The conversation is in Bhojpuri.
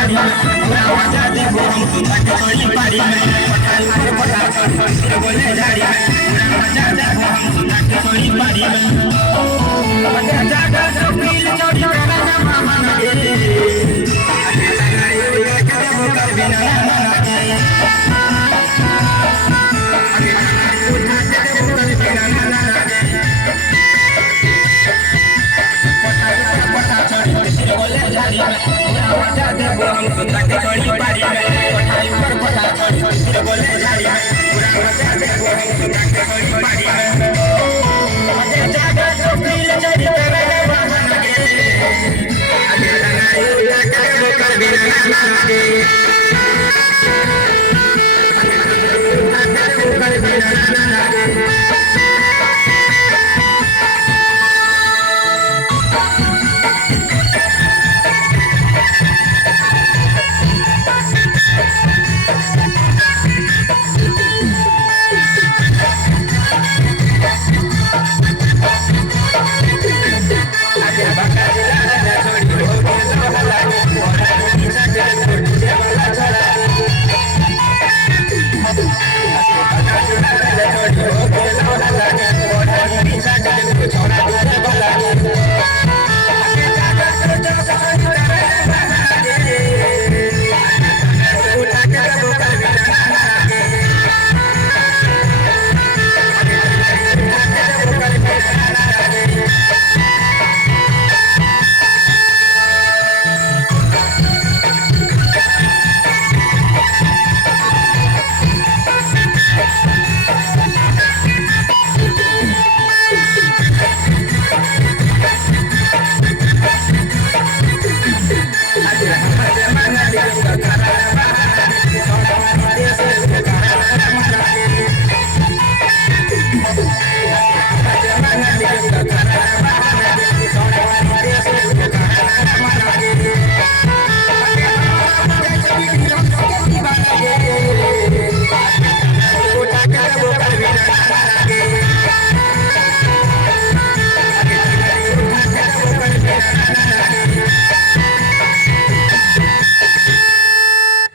झाड़ी में पूरा मजा देबो हम सुता के तोरी पारी में पठाल के पता चढ़ बोले झाड़ी में पूरा मजा देबो हम सुता के तोरी पारी में मजा जागा सब पील चढ़ी मेरा मामा रे देबो कर बिना हम सुता के तोरी